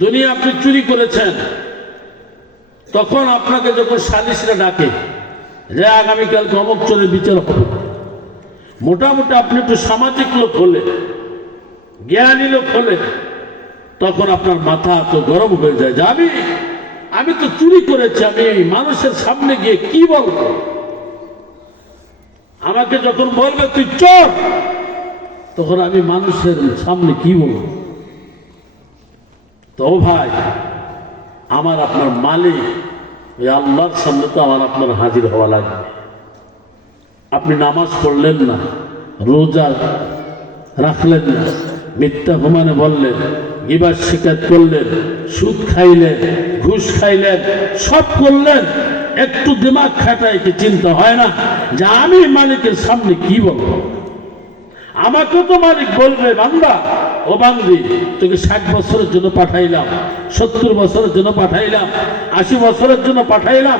দুনিয়া আপনি চুরি করেছেন, তখন আপনাকে যখন সালিশরা ডাকে যে আগামীকালকে অমুক চোরের বিচার হবে, মোটামুটি আপনি একটু সামাজিক লোক হলে, জ্ঞানী লোক হলে, তখন আপনার মাথা তো গরম হয়ে যায় যে আমি তো চুরি করেছি, আমি মানুষের সামনে গিয়ে কি বলবো? আমাকে যখন বলবে তুই চোর, তখন আমি মানুষের সামনে কি বলবো? তো ভাই, আমার আপনার মালিক ওই আল্লাহর সামনে তো আমার আপনার হাজির হওয়া লাগবে। আপনি নামাজ পড়লেন না, রোজা রাখলেন না, মিথ্যা প্রমাণে বললেন, গিবত শিকায়ত করলেন, সুদ খাইলেন, ঘুষ খাইলেন, সব করলেন, একটু দিমাগ খাটায় কি চিন্তা হয় না যে আমি মালিকের সামনে কি বলবো? আমাকে তো মালিক বলবে, বান্দা ও বান্দি, তোকে 60 বছরের জন্য পাঠাইলাম, 70 বছরের জন্য পাঠাইলাম, 80 বছরের জন্য পাঠাইলাম।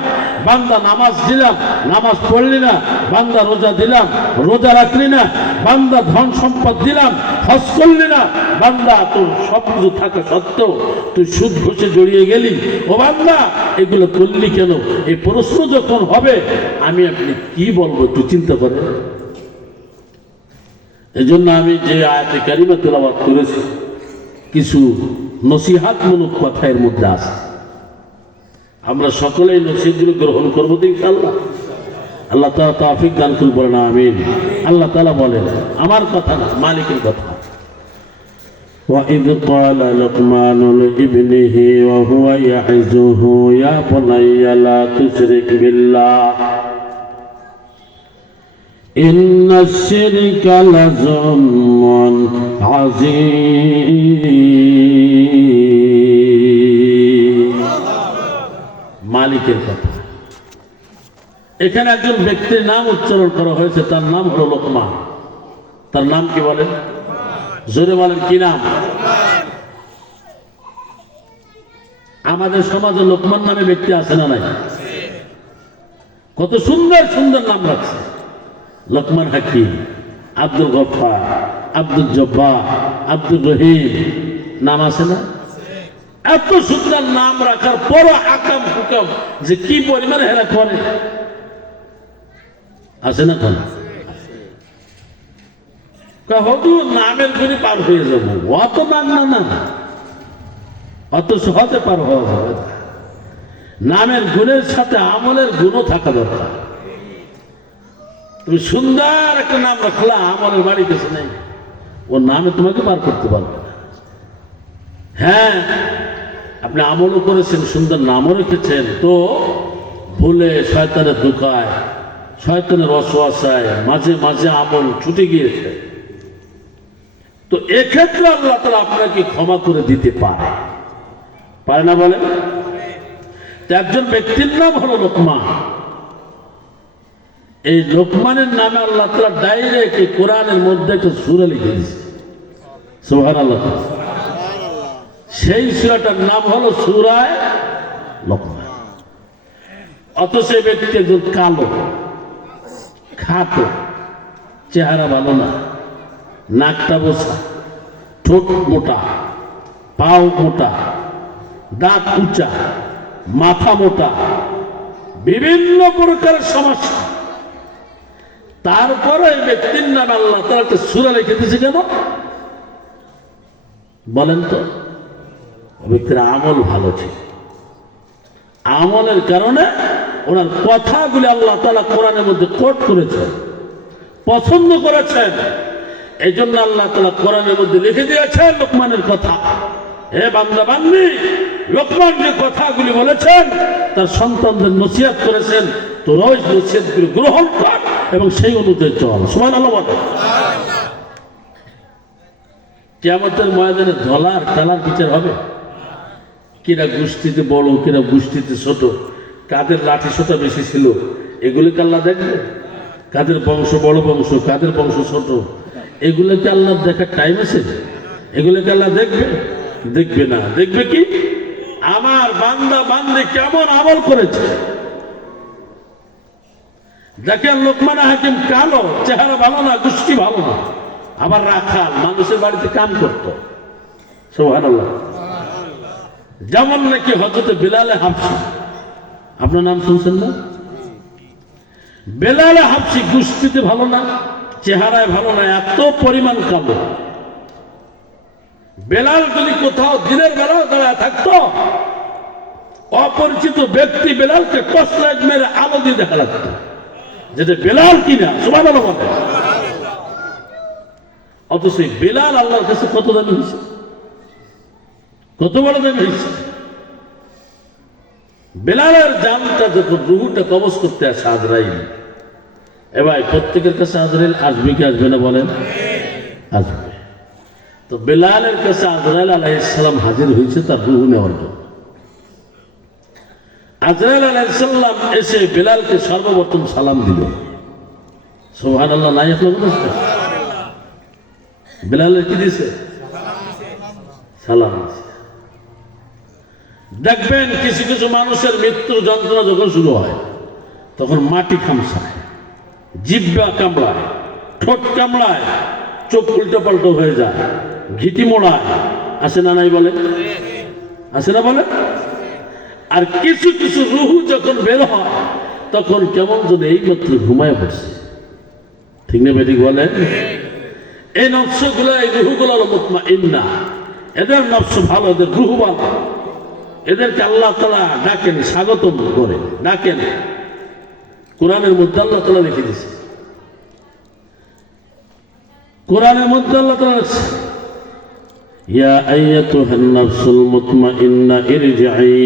বান্দা নামাজ দিলাম, নামাজ পড়লি না। বান্দা রোজা দিলাম, রোজা রাখলি না। বান্দা ধন সম্পদ দিলাম, হজ করলি না। বান্দা তোর সব কিছু থাকা সত্ত্বেও তুই সুদ ঘুষে জড়িয়ে গেলি। ও বান্দা, এগুলো করলি কেন? এই প্রশ্ন যখন হবে, আমি আপনি কি বলবো তুই চিন্তা করে। এই জন্য আমি যে আয়াতে কারিমা তেলাওয়াত করেছি, কিছু নসিহাতমূলক কথা এর মধ্যে আছে। আমরা সকলেই নসিহতগুলো গ্রহণ করবো তো ইনশাআল্লাহ। আল্লাহ তাআলা তৌফিক দান করুন, বলেন আমিন। আল্লাহ তাআলা বলেন, আমার কথা না, মালিকের কথা। وَإِذْ قَالَ لُقْمَانُ لِابْنِهِ وَهُوَ يَعِظُهُ يَا بُنَيَّ لَا تُشْرِكْ بِاللَّهِ إِنَّ الشِّرْكَ لَظُلْمٌ عَظِيمٌ। মালিকের কথা। এখানে একজন ব্যক্তির নাম উচ্চারণ করা হয়েছে, তার নাম হলো লোকমান। তার নাম কি বলেন? জোরে বলেন, কি নাম? আমাদের সমাজে লোকমান নামে ব্যক্তি আছে না নাই? কত সুন্দর সুন্দর নাম রাখছে। লোকমান হাকিম, আব্দুল গফফার, আব্দুল জব্বার, আব্দুল রহিম, নাম আছে না? এত সুন্দর নাম রাখার পর আকাম হুকাম যে কি পরিমাণে হেরা করে আছে না? কেন নামের গুণে পার হয়ে যাবো, অত নাম না, অত সহজে পার হওয়া যাবে। নামের গুণের সাথে আমলের গুণও থাকা দরকার। তুমি সুন্দর একটা নাম রাখলা, আমলের বাড়ি কিছু নেই, ও নামে তোমাকে পার করতে পারবে না। হ্যাঁ, আপনি আমলও করেছেন, সুন্দর নামও রেখেছেন, তো ভুলে শয়তানের ধোঁকায়, শয়তানের ওয়াসওয়াসায় মাঝে মাঝে আমল ছুটে গিয়েছে, তো এক্ষেত্রে আল্লাহ তাআলা আপনাকে ক্ষমা করে দিতে পারে না বলে? একজন ব্যক্তির নাম হলো লোকমান। এই লোকমানের নামে আল্লাহ তাআলা ডাইরেক্ট এই কোরআনের মধ্যে একটা সূরা লিখে দিয়েছে। সুবহানাল্লাহ। সেই সূরাটার নাম হলো সূরায়ে লোকমান। অথচ এই ব্যক্তি একজন কালো, খাটো, চেহারা ভালো না, নাকটা বোসা, ঠোঁট মোটা, পাও মোটা, দাঁত উঁচা, মাথা মোটা, বিভিন্ন প্রকারের সমস্যা। তারপরে এই ব্যক্তির নামে আল্লাহ তাআলা একটা সূরা লিখে দিয়েছে। কেন বলেন তো? ব্যক্তির আমল ভালো ছিল, আমলের কারণে ওনার কথাগুলি আল্লাহ তাআলা কোরআনের মধ্যে কোট করেছেন, পছন্দ করেছেন। এই জন্য আল্লাহ তাআলা কোরআনের মধ্যে লিখে দিয়েছেন লোকমানের কথা। হে বান্দা বান্দি, লোকমান যে কথাগুলি বলেছেন, তার সন্তানদের নসিহত করেছেন, তো রোজ নসিহতগুলি গ্রহণ কর এবং সেই অনুযায়ী চল। সুবহানাল্লাহ বলে। কিয়ামতের ময়দানে ধলার কালার বিচার হবে। কিরা গোষ্ঠীতে বড়, কিরা গোষ্ঠীতে ছোট, কাদের লাঠি সোটা বেশি ছিল, এগুলিকে আল্লাহ দেখবে? কাদের বংশ বড় বংশ, কাদের বংশ ছোট, এগুলোকে আল্লাহ দেখার টাইম আছে? এগুলোকে আল্লাহ দেখবে না। দেখবে কি? আমার বান্দা বান্দি কেমন আমল করেছে। দেখেন, লোকমান হাকিম কালো, চেহারা ভালো না, গোষ্ঠী ভালো না, আবার রাখাল, মানুষের বাড়িতে কাম করত। সুবহানাল্লাহ। যেমন নাকি হযরত বিলাল হাবশী, আপনার নাম শুনছেন না? বিলাল হাবশী গুস্তিতে ভালো না, চেহারায় ভালো না, এত পরিমাণ কালো। বেলাল যদি কোথাও দিনের বেলাও দাঁড়ায় থাকতো, অপরিচিত ব্যক্তি বেলালকে টর্চ লাইট মেরে আলো দিয়ে দেখা লাগতো যেটা বেলাল কিনা। সুবহানাল্লাহ বলে। অথচ বেলাল আল্লাহর কাছে কত দামি হয়েছে, কত বড় দামি হয়েছে। বেলালের জানটা যখন রুহুটা কবজ করতে আসে আজরাইল, এ ভাই প্রত্যেকের কাছে আজরাইল আসবে কি আসবে না বলেন? আসবে। তো বেলালের কাছে আজরাইল আলাইহিস সালাম হাজির হয়েছে তার রুহ নেওয়ার জন্য। আজরাইল আলাইহিস সালাম এসে বেলালকে সর্বপ্রথম সালাম দিল। সুবহানাল্লাহ নাই আপনার কথা? বেলালের কি দিছে? সালাম দিছে। দেখবেন কিছু কিছু মানুষের মৃত্যুর যন্ত্রণা যখন শুরু হয় তখন মাটি খামসায়, জিহ্বা কামড়ায়, ঠোঁট কামড়ায়, চোখ উল্টো পাল্টো হয়ে যায়, ঘিটি মোড়ায়, আছে না নাই বলে? আছে না বলে? আর কিছু কিছু রুহু যখন বের হয় তখন কেমন যদি এইমাত্র ঘুমায় পড়ছে। ঠিক না বেঠিক বলেন? এই নফসগুলো, এই রুহুগুলো মুতমাইন্না, এদের নফস ভালো, এদের রুহু ভালো, এদেরকে আল্লাহ তাআলা ডাকেন, স্বাগতম করে ডাকেন। কোরআনের মধ্যে আল্লাহ তাআলা লিখে দিয়েছে, কোরআনের মধ্যে আল্লাহ তাআলা লিখেছে, ইয়া আইয়াতুহান নাফসুল মুতমাইন্না ইরজিই,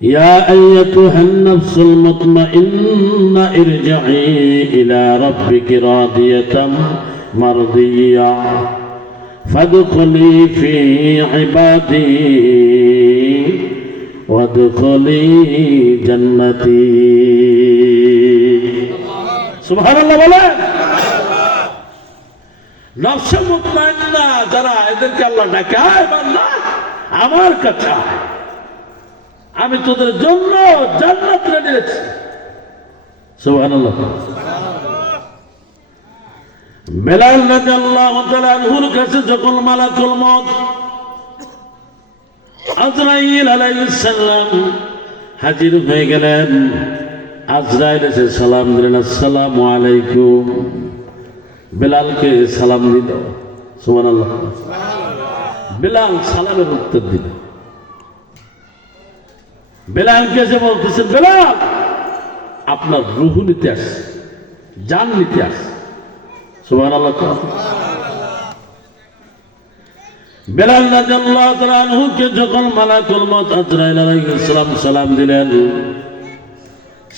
ইয়া আইয়াতুহান নাফসুল মুতমাইন্না ইরজিই ইলা রাব্বিকি রাদিয়াতাম মারদিয়া ফাদখুলি ফি ইবাদি ওয়াদখুলি জান্নাতি। সুবহানাল্লাহ বলে। নফসে মুতমাইন্না যারা, এদেরকে আল্লাহ ডাকে, আয় বান্দা আমার কাছে আয়, আমি তোদের জন্য জান্নাত রেডি রেখেছি। সুবহানাল্লাহ। বেলাল রাদিয়াল্লাহু তাআলা আনহুর কাছে যখন মালাকুল মউত আজরাইল আলাইহিস সালাম হাজির হয়ে গেলেন, আজরাইল এসে সালাম দিলেন, আসসালামু আলাইকুম। বেলালকে সালাম দিল। সুবহানাল্লাহ। বেলাল সালামের উত্তর দিল। বেলালকে এসে বলতেছেন, বেলাল আপনার রূহ নিতে আসছে, জান নিতে আসছে। সুবহানাল্লাহ। বেলাল রাদিয়াল্লাহু তাআলা আনহুকে যখন মালাকুল মউত আজরাইল আলাইহিস সালাম সালাম দিলেন,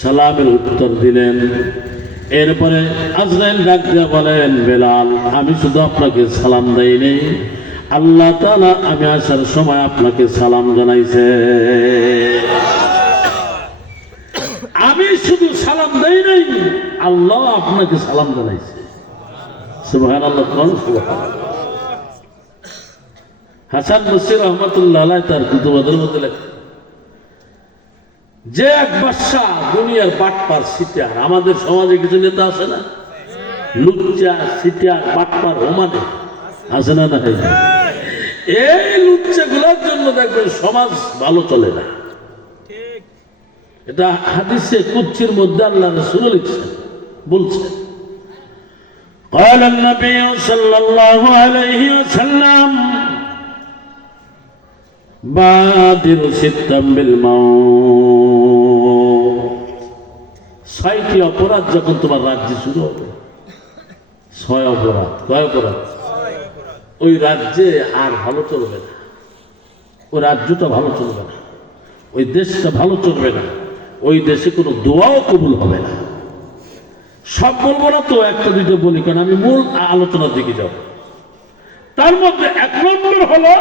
সালামের উত্তর দিলেন, এরপরে আজরাইল ডাক দিয়ে বলেন, বেলাল আমি শুধু আপনাকে সালাম দেইনি, আল্লাহ তাআলা আমি আসার সময় আপনাকে সালাম জানাইছে। আমি শুধু সালাম দেই নাই, আল্লাহ আপনাকে সালাম জানাইছে। সুবহানাল্লাহ। হাসান বসরি রহমাতুল্লাহ আলাইহি তার কুতুবের মধ্যে লেখেন, যে এক বাদশা দুনিয়ার বাটপার সিটার, আমাদের সমাজে কিছু নেতা আছে না, লুচ্চা সিটার বাটপার ওমানে আছে না? না, এই লুচ্চা গুলার জন্য দেখবেন সমাজ ভালো চলে না। এটা হাদিসে কুদসির মধ্যে আল্লাহ রাসূল লিখছেন, বলছেন, قال النبي صلى الله عليه وسلم بادر ستا بالموت। 6টি অপরাধ যখন তোমার রাজ্যে শুরু হবে, 6 অপরাধ, কয় অপরাধ? ওই রাজ্যে আর ভালো চলবে না, ওই রাজ্যটা ভালো চলবে না, ওই দেশটা ভালো চলবে না, ওই দেশে কোনো দোয়াও কবুল হবে না। সব বলবো না তো, একটা দুটো বলি, কারণ আমি মূল আলোচনার দিকে যাব। তার মধ্যে 1 নম্বর হলো,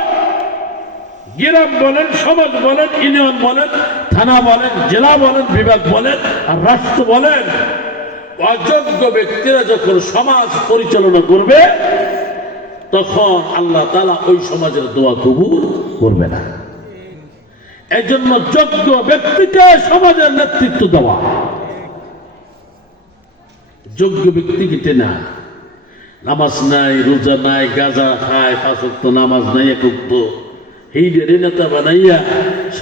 গ্রাম বলেন, সমাজ বলেন, ইউনিয়ন বলেন, থানা বলেন, জেলা বলেন, বিভাগ বলেন, আর রাষ্ট্র বলেন, অযোগ্য ব্যক্তিরা যখন সমাজ পরিচালনা করবে তখন আল্লাহ তাআলা ওই সমাজের দোয়া কবুল করবে না। এই জন্য যোগ্য ব্যক্তিকে সমাজের নেতৃত্ব দেওয়া, যোগ্য ব্যক্তিকে টেনা, নামাজ নাই, রোজা নাই, গাঁজা খায়, 5 ওয়াক্ত নামাজ নাই, 1 ওয়াক্ত এইটারে নেতা বানাইয়া,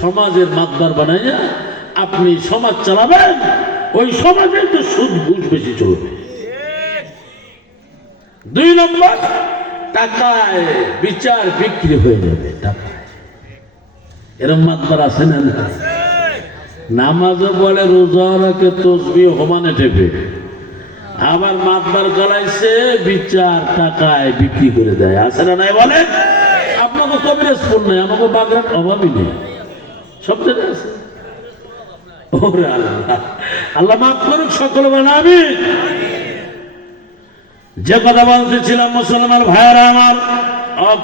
সমাজের মাতবার বানাইয়া আপনি সমাজ চালাবেন, ওই সমাজে তো সুদ ঘুষ বেশি চলবে। 2 নম্বর, টাকায় বিচার বিক্রি হয়ে যাবে, টাকায়। এরকম মাতবার আছে না? নামাজও বলে, রোজা রাখে, তসবিহ হোমানে টেপে, আবার মাতবার গলাইছে, বিচার টাকায় বিক্রি করে দেয়। আছে না নাই বলেন? আপনাকে কবিরাজপুর নেই, আমাকে বাগড়ার অভাবই নেই, সব জায়গায় আছে। ওরে আল্লাহ, আল্লাহ মাফ করুক সকল বানাবি। যে কথা বলতেছিলাম, মুসলমান ভাইয়েরা আমার,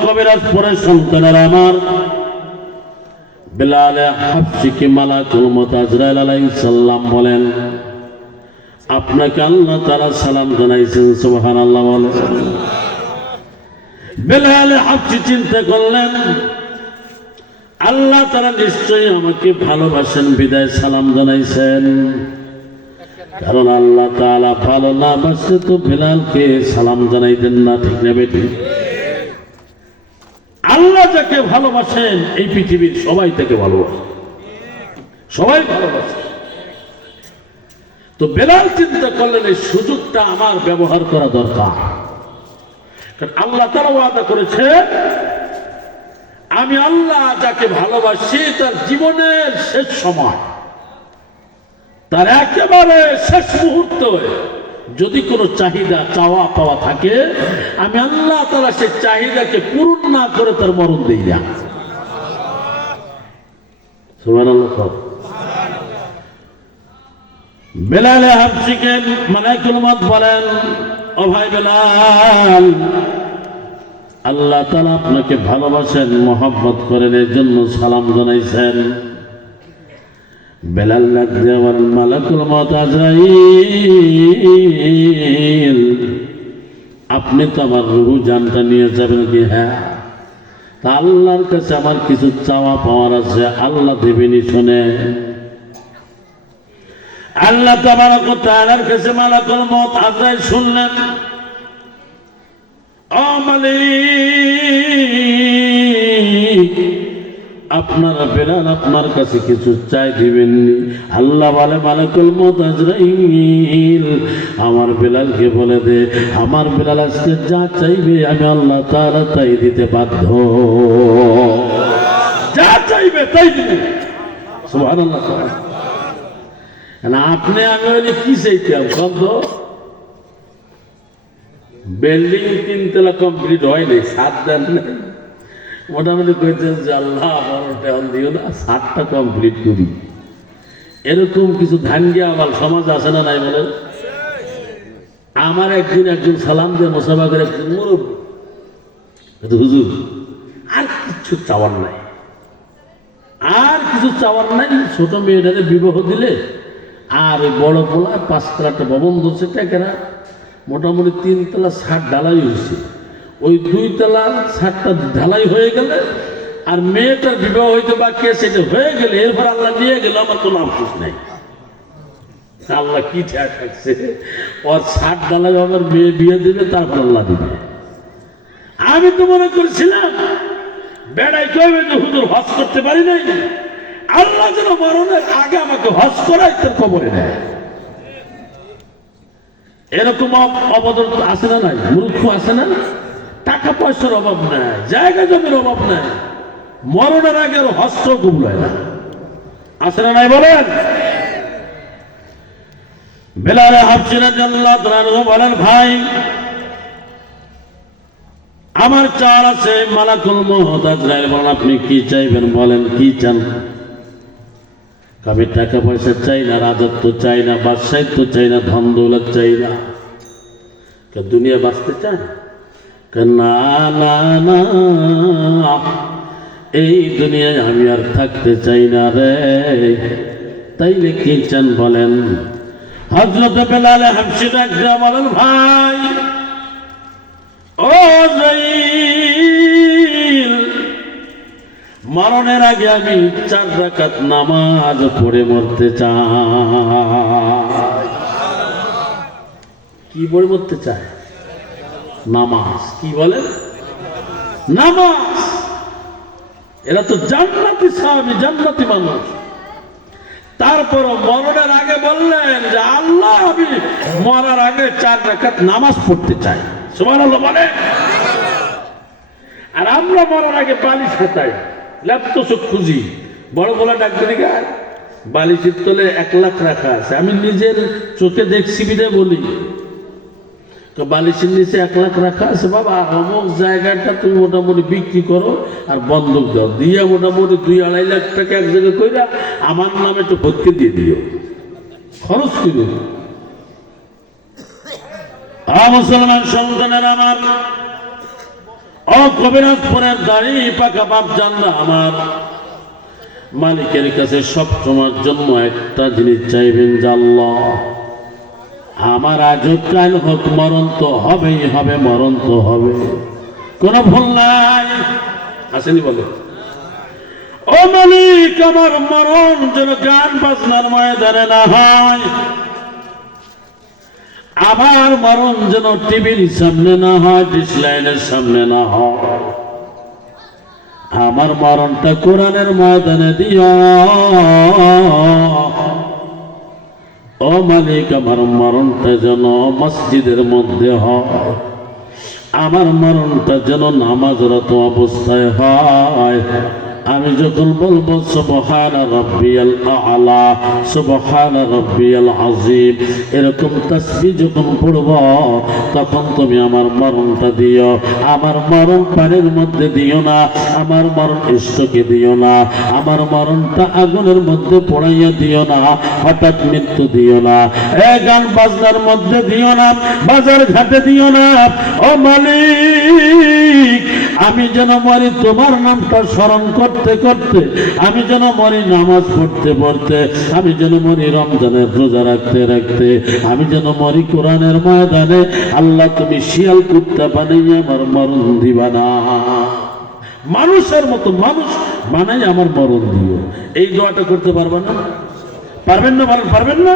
কবিরাজপুরের সন্তানেরা আমার, বেলাল হাবশিকে মালাকুল মউত আজরাইল আলাইহিস সালাম বলেন, আপনাকে আল্লাহ তাআলা সালাম জানাইছেন, সুবহানাল্লাহ বলেন। বেলাল হাবশি চিন্তা করলেন, আল্লাহ তাআলা নিশ্চয়ই আমাকে ভালোবাসেন বিদায় সালাম জানাইছেন, কারণ আল্লাহ তাআলা ভালো না বাসলে তো বেলালকে সালাম জানাইতেন না, ঠিক না বেটি? আল্লাহ যাকে ভালোবাসেন এই পৃথিবীর সবাই তাকে ভালোবাসে, সবাই ভালোবাসে। তো বেলাল চিন্তা করলেন, এই সুযোগটা আমার ব্যবহার করা দরকার, কারণ আল্লাহ তাআলা ওয়াদা করেছে, আমি আল্লাহ যাকে ভালোবাসি তার জীবনের শেষ সময়, তার একেবারে শেষ মুহূর্তে যদি কোনো চাহিদা চাওয়া পাওয়া থাকে, আমি আল্লাহ তাআলা সেই চাহিদাকে পূরণ না করে তার মরণ দেই না। সুবহানাল্লাহ। বেলাল হাবশিকে মালাকুল মউত বলেন, ও ভাই বেলাল, আল্লাহ তাআলা আপনাকে ভালোবাসেন, মহব্বত করেন, এর জন্য সালাম জানাইছেন। বেলাল ডাক দিয়ে বলেন, মালাকুল মউত আজরাইল, আপনি তো আমার রূহ জানটা নিয়ে যাবেন কি? হ্যাঁ। তা আল্লাহর কাছে আমার কিছু চাওয়া পাওয়ার আছে, আল্লাহ দেবেনি শুনে। আল্লাহ তাবারক ওয়া তাআলার কাছে মালাকুল মউত আজরাইল শুনলেন, ও মালিক, আপনারা বেলাল আপনার কাছে কিছু চাই দিবেননি। আল্লাহ বলে, মালাকুল মউত আজরাইল, আমার বেলালকে বলে দে, আমার বেলাল আজকে যা চাইবে আমি আল্লাহ তাআলা তাই দিতে বাধ্য, যা চাইবে তাই দিবে। সুবহানাল্লাহ। আপনি আমি হইলে কি চাইতাম? শব্দ বিল্ডিং 3 তলা কমপ্লিট হয়নি, 7 দেন নাই, মোটামুটি কইতেন যে আল্লাহ বড়টা দিও না, 7টা কমপ্লিট করি। এরকম কিছু ধাঙ্গিয়া আবার সমাজ আছে না নাই বলেন? আমার একজন সালাম দিয়ে মোসাফা করে, মুরব্বী, হুজুর আর কিছু চাওয়ার নাই, আর কিছু চাওয়ার নাই, ছোট মেয়েটারে বিবাহ দিলে, আর ওই বড় পোলা 5 তলাটা ভবন ধরছে, টেকেরা মোটামুটি 3 তলা 7 ঢালাই হয়েছে, ওই 2 তলা 7টা ঢালাই হয়ে গেলে আর মেয়েটার বিবাহ হইতে বাকি আছে, সেটা হয়ে গেলে এরপর আল্লাহ নিয়ে গেল, আমার কোনো আফসোস নাই। আল্লাহ কি ঠিক রাখছে, ওর 7 ঢালাই আমার মেয়ে বিয়ে দিবে, তারপর আল্লাহ দিবে। আমি তো মনে করছিলাম বেড়াই কইবে যে হুজুর হজ করতে পারি নাই, আল্লাহ যেন মরণের আগে আমাকে হজ করাই তার কবরে নেয়। এরকম অবদান আছে না নাই? মূর্খ আছে না? টাকা পয়সার অভাব নাই, জায়গা জমির অভাব নাই, মরণের আগে হস্ত কবুল হয় না, আছে না নাই বলেন? বেলাল হাবশি রাদিয়াল্লাহু তাআলা বলেন, ভাই আমার চাল আছে। মালাকুল মউত আজরাইল বলেন, আপনি কি চাইবেন বলেন, কি চান? আমি টাকা পয়সা চাই না, রাজত্ব চাই না, বাদশাহিত্ব চাই না, ধন দৌলত চাই না। দুনিয়া বাঁচতে চায় না? না না, এই দুনিয়ায় আমি আর থাকতে চাই না রে। তাইলে কি চান বলেন? হযরত বেলাল হাবশি ডাকতে বলেন, ভাই ও আজরাইল, মরণের আগে আমি 4 রাকাত নামাজ পড়ে মরতে চাই। কি পড়ে মরতে চায়? নামাজ। কি বলেন? নামাজ। এরা তো জান্নাতি সাহাবী, জান্নাতি মানুষ। তারপর মরণের আগে বললেন যে আল্লাহ, আমি মরার আগে 4 রাকাত নামাজ পড়তে চাই। সুবহানাল্লাহ বলে। আর আমরা মরার আগে বালিশ হাতাই, ল্যাপটপ খুঁজি, বড় বড় ডাক্তারি গায় বালিশের তলে 1 লাখ রাখা আছে। আমি নিজের চোখে দেখছি বিদে বলি, বালিশের নিচে 1 লাখ রাখা আছে। বাবা, অমুক জায়গাটা তুমি মোটামুটি বিক্রি করো আর বন্ধক দাও, দিয়ে মোটামুটি 2-2.5 লাখ টাকা এক জায়গায় কইরা আমার নামে একটু ভর্তি দিয়ে দিও, খরচ করে। মুসলমান সন্তানের আমার, কবিরাজপুরের দাড়ি পাকা বাপ জানলা আমার, মালিকের কাছে সব সময়ের জন্য একটা জিনিস চাইবেন যে আল্লাহ, আমার আজও কাল হোক, মরণ তো হবেই হবে, মরণ তো হবে, কোনো ভুল নাই। আসেনি বলে, ও মালিক, আমার মরণ যেন গান বাজনার ময়দানে না হয়, আমার মরণ যেন টিভির সামনে না হয়, ডিশ লাইনের সামনে না হয়, আমার মরণটা কোরআনের ময়দানে দিও। ও মালিক, আমার মরণটা যেন মসজিদের মধ্যে হয়, আমার মরণটা যেন নামাজরত অবস্থায় হয়। আমি যখন বলবো সুবহানা রাব্বিয়াল আ'লা, সুবহানা রাব্বিয়াল আযীম, এরকম তাসবিহ যখন পড়ব, তখন তুমি আমার মরণটা দিও। আমার মরণ পানির মধ্যে দিও না, আমার মরণ ইষ্টকে দিও না, আমার মরণটা আগুনের মধ্যে পোড়াইয়া দিও না, হঠাৎ মৃত্যু দিও না, গান বাজনার মধ্যে দিও না, বাজার ঘাটে দিও না। ও মালিক, আমি যেন মরি তোমার নামটা স্মরণ করতে করতে, আমি যেন মরি নামাজ পড়তে পড়তে, আমি যেন মরি রমজানের রোজা রাখতে রাখতে, আমি যেন মরি কোরআনের ময়দানে। আল্লাহ, তুমি শিয়াল কুত্তা বানাইয়া আমার মরণ দিবা না, মানুষের মতো মানুষ বানাই আমার মরণ দিও। এই দোয়াটা করতে পারবা না? পারবেন না? বলেন, পারবেন না?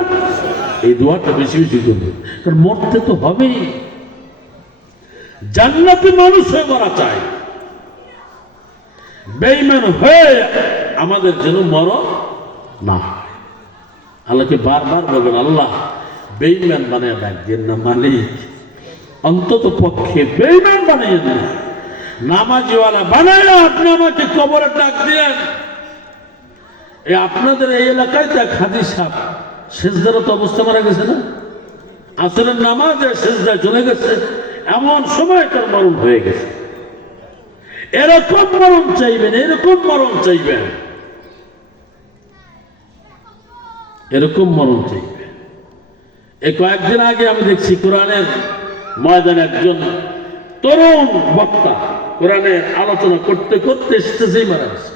এই দোয়াটা বেশি বেশি করবেন, কারণ মরতে তো হবেই। জান্নাতি মানুষ হয়ে মরা চাই, বেঈমান হয়ে আমাদের যেন মরণ না। আল্লাহকে বারবার বলবেন, আল্লাহ, বেঈমান বানিয়ে ডাকবেন না মালিক, অন্তত পক্ষে বেঈমান বানিয়ে না, নামাজিওয়ালা বানায় না। আপনি আমাকে কবরে ডাক দিলেন। এই আপনাদের এই এলাকায় তো এক হাদিস সাহেব সেজদারত অবস্থা মারা গেছে না, আসরের নামাজে সেজদায় চলে গেছে, এমন সময় তার মরণ হয়ে গেছে। এরকম মরণ চাইবেন, এরকম মরণ চাইবেন, এরকম মরণ চাইবেন। এই কয়েকদিন আগে আমি দেখছি কোরআনের ময়দানে একজন তরুণ বক্তা কোরআনের আলোচনা করতে করতে স্টেজেই মারা গেছে।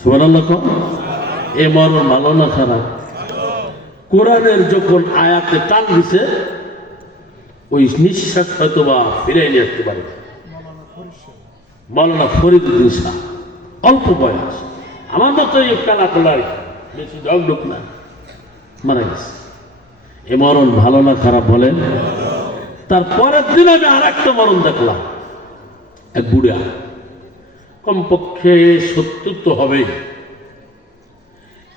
সুবহানাল্লাহ। এই মরণ ভালো না খারাপ? কোরআনের যখন আয়াতে টান দিছে, ওই নিঃশ্বাস হয়তো বা ফিরে নিয়ে আসতে পারে। মাওলানা ফরিদউদ্দিন শাহ, অল্প বয়স, আমার মতো এই কালা কলার, বেশি জগডুক না, মারা গেছে। এ মরণ ভালো না খারাপ বলেন? তারপরের দিন আমি আর একটা মরণ দেখলাম, এক বুড়া, কমপক্ষে 70 তো হবেই।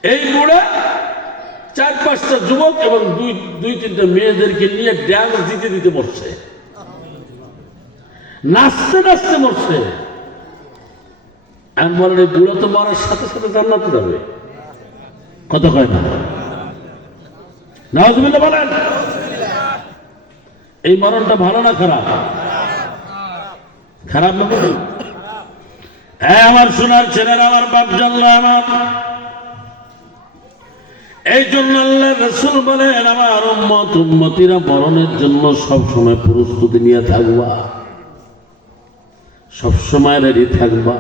এই বুড়া 4-5টা যুবক এবং 2-3টা মেয়েদেরকে নিয়ে ড্যান্স দিতে দিতে মরছে, নাচতে নাচতে মরছে। আমি বলেন, এই বুড়া তো মরার সাথে সাথে জান্নাতে যাবে, কত কয় না? নাউজুবিল্লাহ বলেন। এই মরণটা ভালো না খারাপ? খারাপ না বলি? হ্যাঁ আমার সোনার ছেলেরা, আমার বাপ জানলা আমার, এই জন্য আল্লাহ রাসূল বলেন, আমার উম্মত উম্মতিরা মরণের জন্য সবসময় প্রস্তুতি নিয়ে থাকবা, সবসময় রেডি থাকবা।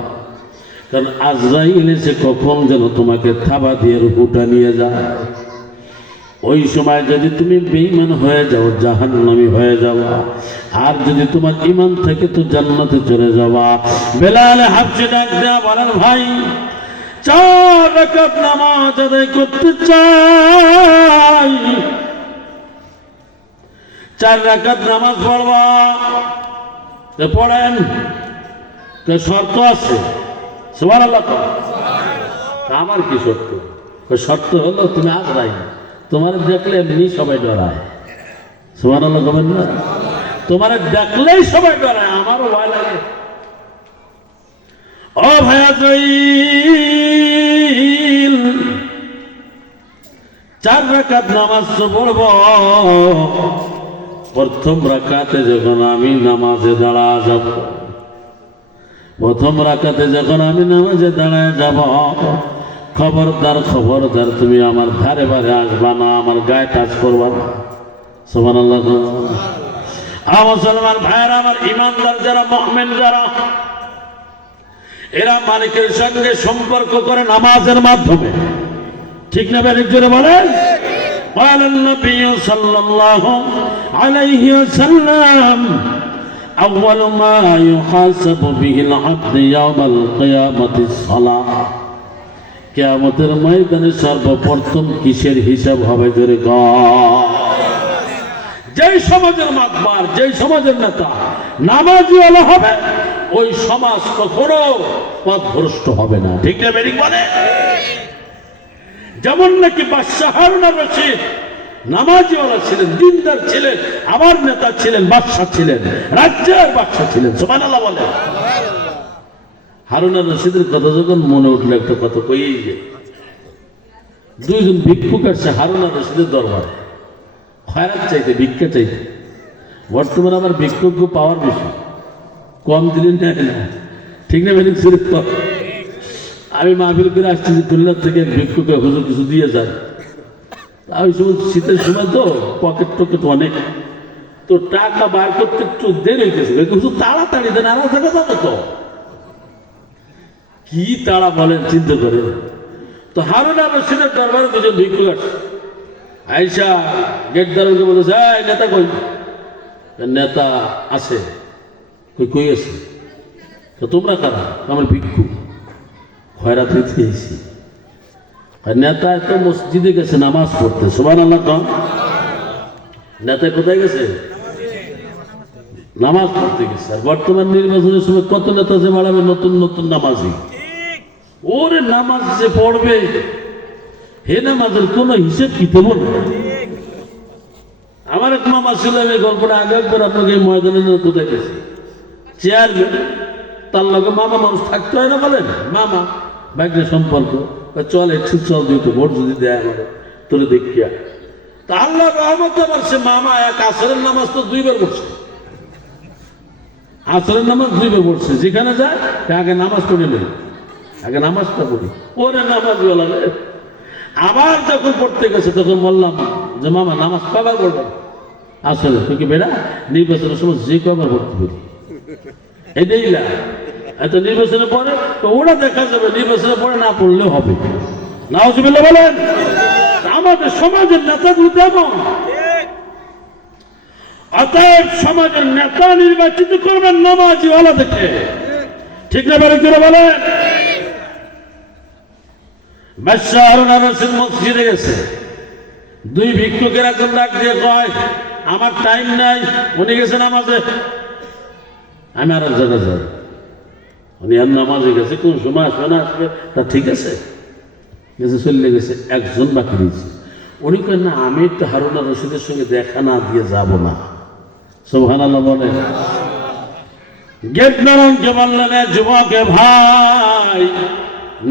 কারণ আজরাইল এসে কখন যেন তোমাকে থাবা দিয়ে রূহটা নিয়ে যায়। ওই সময় যদি তুমি বেঈমান হয়ে যাও, জাহান্নামী হয়ে যাওয়া, আর যদি তোমার ঈমান থাকে তো জান্নাতে চলে যাওয়া। বেলাল হাবশী ডাক দেয়া বলেন, ভাই 4 রাকাত নামাজ আদায় করতে চাই, 4 রাকাত নামাজ পড়ব, তো পড়েন, তো শর্ত আছে। সুবহানাল্লাহ। আমার কি শর্ত? শর্ত হলো তুমি আজরাই, তোমার দেখলে এমনি সবাই ডরায়। সুবহানাল্লাহ বলেন না? তোমার দেখলেই সবাই ডরায়, আমারও ভয় লাগে। ও ভাই আজরাইল, 4 রাকাত নামাজ পড়ব। প্রথম রাকাতে যখন আমি নামাজে দাঁড়া যাব, প্রথম রাকাতে যখন আমি নামাজে দাঁড়ায় যাব, খবরদার খবরদার তুমি আমার ধারে বারে আসবা না, আমার গায়ে টাচ করবা না। সুবহানাল্লাহ। মুসলমান ভাইয়েরা আমার, ইমানদার যারা, মুমিন যারা, এরা মালিকের সঙ্গে সম্পর্ক করে নামাজের মাধ্যমে। ঠিক না বেরিক জোরে বলেন? قال النبي صلى الله عليه وسلم أول ما يحاسب به العبد يوم القيامة الصلاة। কিয়ামতের ময়দানে সর্বপ্রথম কিসের হিসাব হবে জোরে কর? যেই সমাজের মাতবার, যেই সমাজের নেতা নামাজি ওয়ালা হবে, ওই সমাজ কখনো পথভ্রষ্ট হবে না। ঠিক না বেরিক বলে? যেমন নাকি বাদশাহ হারুন আর রশিদ নামাজিওয়ালা ছিলেন, দিনদার ছিলেন, আবার নেতা ছিলেন, বাদশাহ ছিলেন, রাজ্যের বাদশাহ ছিলেন। সুবহানাল্লাহ বলে। হারুন আর রশিদের কথা যখন মনে উঠলো, একটা কথা কইই যে, 2 জন ভিক্ষুক আসছে হারুন আর রশিদের দরবারে খয়রাত চাইতে, ভিক্ষা চাইতে। বর্তমানে আবার ভিক্ষুক পাওয়ার বেশি, কম দিলেন নেয় না। ঠিক না বেরিক? আমি মাহফিল করে আসতেছি খুলনার থেকে, ভিক্ষুকে হুজুর কিছু দিয়ে যায়। ওই সময় শীতের সময় তো পকেট টকেট অনেক, তো টাকা বার করতে একটু দেরি হইতেছে, হুজুর তাড়াতাড়ি দেন, আর থাকা যাবে তো। কি তাড়া বলেন, চিন্তা করে। তো হারুন আর রশিদের দরবারে 2 জন ভিক্ষুক আসছে। আইসা গেট দারোয়ানকে বলেছে, এই নেতা কই? নেতা আছে। কই আছে? তোমরা কারা? আমার ভিক্ষুক, খয়রাত হইতে এসেছি। আর নেতা তো মসজিদে গেছে নামাজ পড়তে। সুবহানাল্লাহ। নেতা কোথায় গেছে? নামাজ পড়তে গেছে। আর বর্তমান নির্বাচনের সময় কত নেতা যে বাড়াবে নতুন নতুন নামাজি, ওরে নামাজ যে পড়বে, হে নামাজের কোন হিসেব কিতাব না। আমার এক মামা ছিল, এই গল্পটা আগে একবার আপনাকে এই ময়দানে কোথায় গেছি, চেয়ারম্যান, তার লগে মামা মানুষ থাকতে হয় না বলেন? মামা ভাগ্যের সম্পর্ক, চল একটু চল দিত, ভোট যদি দেয় আমাদের, তোরে দেখিয়া। তা আল্লাহ রহমত আমার সে মামা এক আসরের নামাজ তো 2 বার পড়ছে। আসরের নামাজ 2 বার পড়ছে। যেখানে যায় আগে নামাজ পড়ে নেই, আগে নামাজটা পড়ি। ওরে নামাজ বলা। আবার যখন পড়তে গেছে তখন বললাম যে মামা নামাজ কবার পড়বেন? আসলে তুই কি বেড়া, নির্বাচনের সময় যে কবার পড়তে পারি, এটাই না। এত নির্বাচনের পরে তো ওরা দেখা যাবে, নির্বাচনের পরে না পড়লেও হবে। নাউজুবিল্লাহ বলেন। আমাদের সমাজের নেতাগুলো তেমন। অতএব সমাজের নেতা নির্বাচিত করবেন নামাজি ওয়ালা দেখে। ঠিক না বাড়ি করে বলেন? বাদশাহ হারুন আর রশিদ মসজিদে গেছে। 2 ভিক্ষুকের একজন ডাক দিয়ে কয়, আমার টাইম নাই, উনি গেছে নামাজে, আমি আর এক জায়গায় যাই। উনি আর নামাজে গেছে, কোন সময় আসবে না আসবে তা ঠিক আছে, গেছে, চলে গেছে। একজন বাকি দিয়েছে। উনি কেন না, আমি একটু হারুন আর রশিদের সঙ্গে দেখা না দিয়ে যাব না। সুবহানাল্লাহ বলে। গেট দারোয়ানকে বললেন, যুবকে ভাই,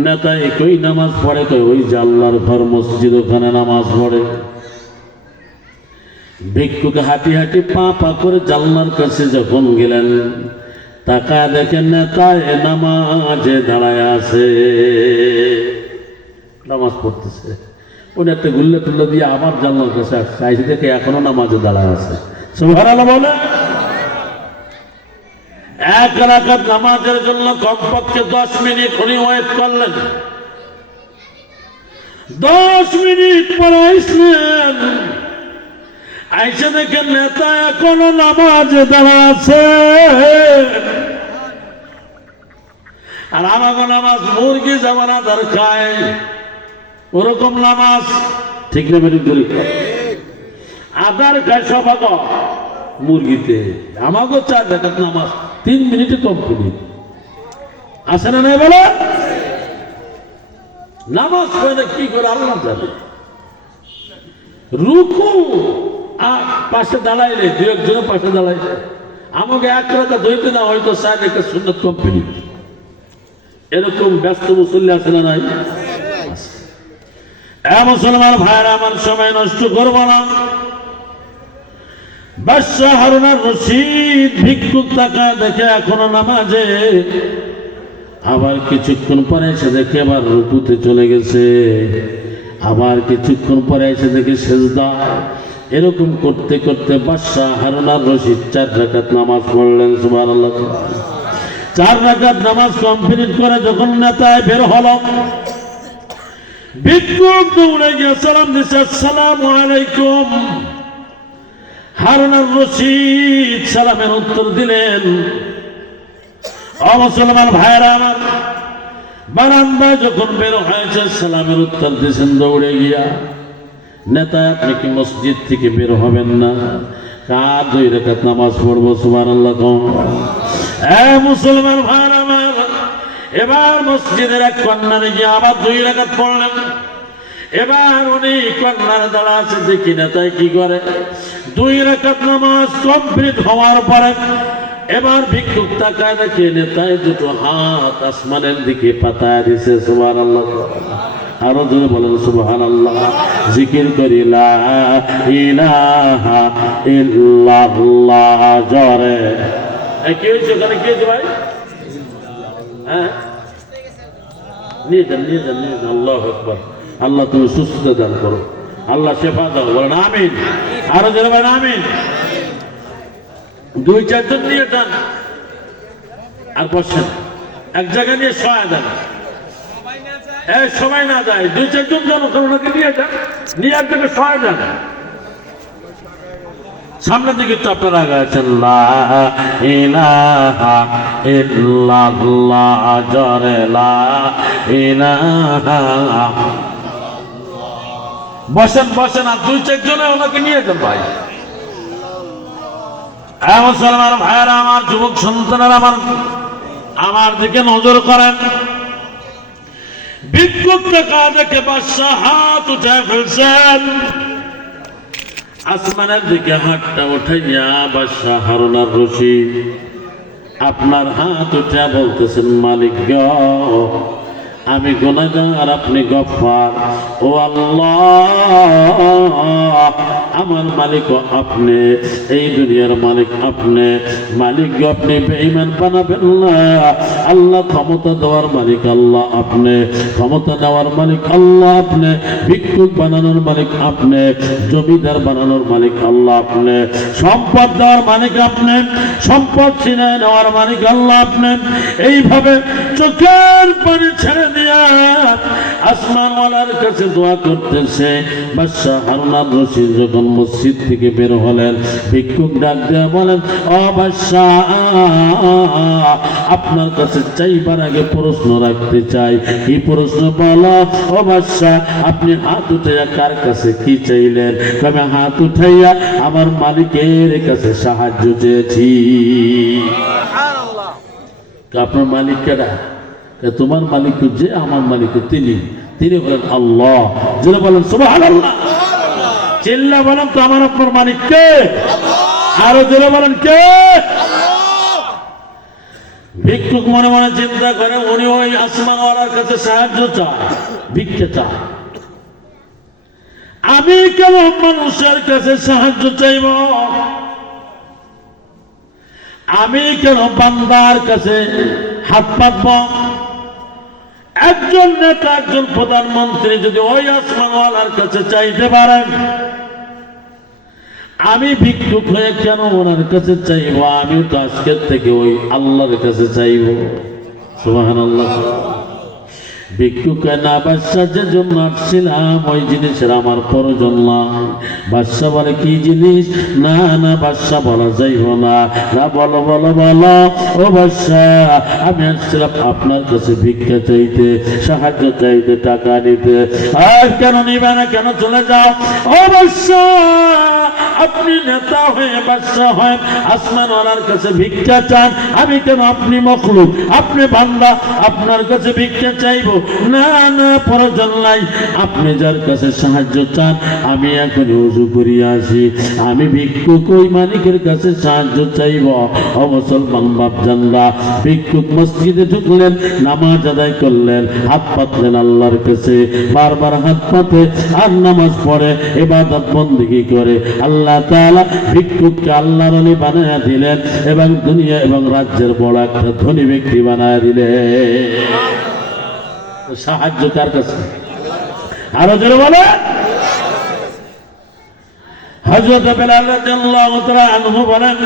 নেতা একই নামাজ পড়ে, তো ওই যে আল্লাহর ঘর মসজিদ, ওখানে নামাজ পড়ে। ভিক্ষুক হাঁটি হাঁটি পা পা করে জানলার কাছে যখন গেলেন, তাকায় দেখেন নেতা নামাজে দাঁড়ায় আছে, নামাজ পড়তেছে। উনি একটা গুল্লা টুল্লা দিয়ে আবার জানলার কাছে আসছে, আইসি দেখে এখনো নামাজে দাঁড়ায় আছে। সুবহানাল্লাহ বলে। 1 রাকাত নামাজের জন্য কমপক্ষে 10 মিনিট উনি ওয়েট করলেন। 10 মিনিট পর আইসলেন, আইসে দেখেন নেতা এখনো নামাজে দাঁড়ায় আছে। আর আমাকে নামাজ মুরগি যেমন আধার খায়, ওরকম নামাজ। ঠিক না বেরিয়ে আধার খায় সবাক, মুরগিতে, আমাকে 4 রাকাত নামাজ 3 মিনিটে কমপ্লিট। আসে না নাই বলে? নামাজ পড়ে কি করে আল্লাহ জানে। রুকু আর পাশে দাঁড়াইলে, 2-1 পাশে দাঁড়াইলে আমাকে 1 রাকাত হইতে না হয়তো 4 রাকাত সুন্নাত কমপ্লিট। এরকম ব্যস্ত মুসল্লি আছে না নাই? মুসলমান ভাইরা আমার সময় নষ্ট করব না। বাদশাহ হারুন আর রশিদ ভিক্ষুক তাকায় দেখে এখনো নামাজে, আবার কিছুক্ষণ পরে এসে দেখে আবার রুকুতে চলে গেছে, আবার কিছুক্ষণ পরে এসে দেখে সেজদা। এরকম করতে করতে বাদশাহ হারুন আর রশিদ 4 রাকাত নামাজ পড়লেন। সুবহানাল্লাহ। 4 রাকাত নামাজ কমপ্লিট করে যখন নেতায় বের হলো, ভিক্ষুক দৌড়ে গিয়ে সালাম দিচ্ছে, আসসালামু আলাইকুম। হারুন আর রশিদ সালামের উত্তর দিলেন। মুসলমান ভাইরা আমার, বারান্দায় যখন বের হয়েছে সালামের উত্তর দিয়েছেন দৌড়ে গিয়া। নেতা, আপনি কি মসজিদ থেকে বের হবেন না? কার 2 রাকাত নামাজ পড়বো? সুবহানাল্লাহ। মুসলমান ভাইরা আমার, এবার মসজিদের এক কর্নারে গিয়ে আবার 2 রাকাত পড়লেন। এবার উনি কর্নারে দাঁড়া আছে, দেখি নেতায় কি করে। 2 রাকাত নামাজ কমপ্লিট হওয়ার পরে এবার ভিক্ষুক তাকায় দেখে নেতায় 2 হাত আসমানের দিকে পাতায় দিছে। সুবহানাল্লাহ। আরো জোরে বলেন সুবহানাল্লাহ। জিকির করি লা ইলাহা ইল্লাল্লাহ। জোরে কি হয়েছে ওখানে? কি হয়েছে ভাই? হ্যাঁ, নিয়ে যান, নিয়ে যান, নিয়ে যান। আল্লাহু আকবার। আল্লাহ তুমি সুস্থতা দান করো, আল্লাহ শেফা দাও। বলেন আমিন। আরো জোরে বলেন আমিন। 2-4 জন নিয়ে যান আর বসেন, এক জায়গায় নিয়ে সহায় দেন। সবাই না যায়, 2-4 জন জনগণকে নিয়ে যান, নিয়ে এক জায়গায় সহায় দেন। সামনের দিকে তো আপনারা আগাচ্ছেন। লা ইলাহা ইল্লাল্লাহ। জোরে লা ইলাহা। বসেন বসেন, আর 2-4 জনে ওনাকে নিয়ে যান ভাই। মুসলমান ভাইয়েরা আমার, যুবক সন্তানেরা আমার দিকে নজর করেন। ভিক্ষুক টাকা দেখে বাদশাহ হাত উঠায় ফেলছেন। আসমানের দিকে হাতটা উঠাইয়া বাদশাহ হারুন আর রশিদ আপনার হাত উঠা বলতেছেন, মালিক গো, আমি গুনাহগার, আপনি গফফার। ও আল্লাহ, আমার মালিক আপনি, এই দুনিয়ার মালিক আপনি। মালিক গো, আপনি বেঈমান বানাবেন না। আল্লাহ ক্ষমতা দেওয়ার মালিক আল্লাহ আপনি, ক্ষমতা দেওয়ার মালিক আল্লাহ আপনি, ভিক্ষুক বানানোর মালিক আপনি, জমিদার বানানোর মালিক আল্লাহ আপনি, সম্পদ দেওয়ার মালিক আপনি, সম্পদ ছিনায় নেওয়ার মালিক আল্লাহ আপনি। এইভাবে চোখের পানি ছেড়ে দিয়া আসমানওয়ালার কাছে দোয়া করতেছে। বাদশাহ হারুন আর রশিদ যখন মসজিদ থেকে বের হলেন, ভিক্ষুক ডাক দিয়ে বলেন, ও বাদশাহ, আপনার কাছে চাইবার আগে প্রশ্ন রাখতে চাই। কি প্রশ্ন? বলো। ও বাদশাহ, আপনি হাত উঠাইয়া কার কাছে কি চাইলেন? আমি হাত উঠাইয়া আমার মালিকের কাছে সাহায্য চেয়েছি। আপনার মালিক কেডা? তোমার মালিক যে আমার মালিক তিনি, তিনি বলেন আল্লাহ। যারা বলেন সুবহানাল্লাহ। চিল্লা বলেন তো আমার আপনার মালিক কে? আরো যারা বলেন কে? ভিক্ষুক মনে মনে চিন্তা করে, উনি ওই আসমানওয়ালার কাছে সাহায্য চায়, ভিক্ষা চায়। আমি কেন মানুষের কাছে সাহায্য চাইব? আমি কেন বান্দার কাছে হাত পাতব? একজন নেতা, একজন প্রধানমন্ত্রী যদি ওই আসমানওয়ালার কাছে চাইতে পারেন, আমি ভিক্ষুক হয়ে কেন ওনার কাছে চাইব? আমি তো আজকের থেকে ওই আল্লাহর কাছে চাইব। সুবহানাল্লাহ। ভিক্ষুক না, বাদশাহ যে জন্য আসছিলাম ওই জিনিসের আমার প্রয়োজন নাই। বাদশাহ বলে, কি জিনিস? না না বাদশাহ, বলা যাইব না। না, বলো বলো বলো। ও বাদশাহ, আমি আসছিলাম আপনার কাছে ভিক্ষা চাইতে, সাহায্য চাইতে, টাকা নিতে। আর কেন নিবে না? কেন চলে যাও? ও বাদশাহ, আপনি নেতা হয়ে বাদশাহ হয়ে আসমানওয়ালার কাছে ভিক্ষা চান, আমি কেন? আপনি মখলুক, আপনি বান্দা, আপনার কাছে ভিক্ষা চাইবো না? না, প্রয়োজন নাই। আপনি যার কাছে সাহায্য চান, আমি এখন উজু করিয়া আসি, আমি ভিক্ষুক ওই মালিকের কাছে সাহায্য চাইব। ও মুসলমান বাপজানরা, ভিক্ষুক মসজিদে ঢুকলেন, নামাজ আদায় করলেন, হাত পাতলেন আল্লাহর কাছে, বারবার হাত পাতে আর নামাজ পড়ে ইবাদত বন্দেগী করে আল্লাহ তাআলা ভিক্ষুককে আল্লাহর ওলি বানায়া দিলেন এবং দুনিয়া এবং রাজ্যের বড় একটা ধনী ব্যক্তি বানায়া দিলেন। সাহায্য কার কাছে? আরো জোরে বলে। হযরত বেলাল রাদিয়াল্লাহু তাআলা আনহু বলেন,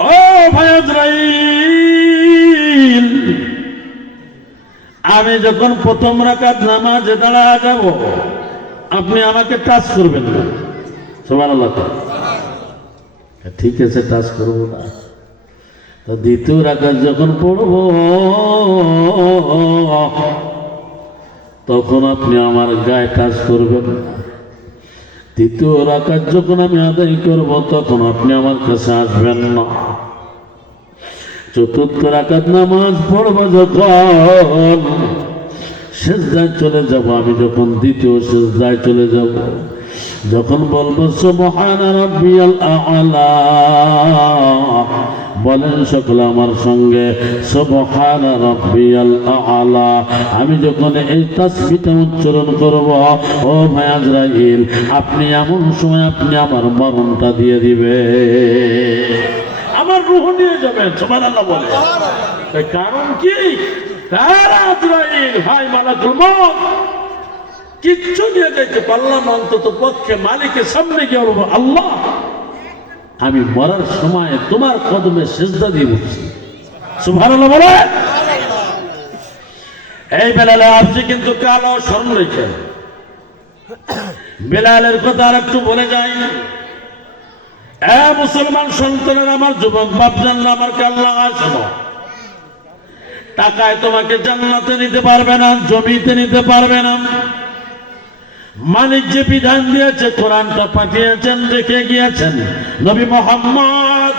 ও ভাই আজরাইল, আমি যখন প্রথম রাকাত নামাজে দাঁড়ায় যাব, আপনি আমাকে টাচ করবেন না। সুবহানাল্লাহ। ঠিক আছে, টাচ করব না। তো দ্বিতীয় রাকাত যখন পড়ব, তখন আপনি আমার গায়ে টাচ করবেন না। তৃতীয় রাকাত যখন আমি আদায় করব, তখন আপনি আমার কাছে আসবেন না। চতুর্থ রাকাত নামাজ পড়ব যখন, সিজদায় চলে যাব, আমি যখন দ্বিতীয় সিজদায় চলে যাব, যখন বলবো সুবহান রাব্বিয়াল আ'লা, বলেন সকলে আমার সঙ্গে সুবহান রাব্বিয়াল আ'লা। আমি যখন এই তাসবিহটা উচ্চারণ করব, ও ভাই আজরাইল, আপনি এমন সময় আপনি আমার মরণটা দিয়ে দিবে, আমার রূহ নিয়ে যাবেন। সুবহানাল্লাহ বলে। কারণ কি? আজরাইল ভাই মালাকুল মউত কিচ্ছু নিয়ে যেতে পারলাম, অন্তত পক্ষে মালিকের সামনে গিয়ে বলবো, আল্লাহ আমি মরার সময় তোমার কদমে সিজদা দিয়ে বসছি। সুবহানাল্লাহ বলে। এই বেলালে আপনি কিন্তু কালো স্মরণ রেখে বেলালের কথা আর একটু বলে যাই। মুসলমান সন্তানের, আমার যুবক বাপজানরা, আমার কাল্লা আসবো, টাকায় তোমাকে জান্নাতে নিতে পারবে না, জমিতে নিতে পারবে না। মালিক যে বিধান দিয়েছে, কোরআনটা পাঠিয়েছেন, দেখে গিয়েছেন নবী মুহাম্মদ।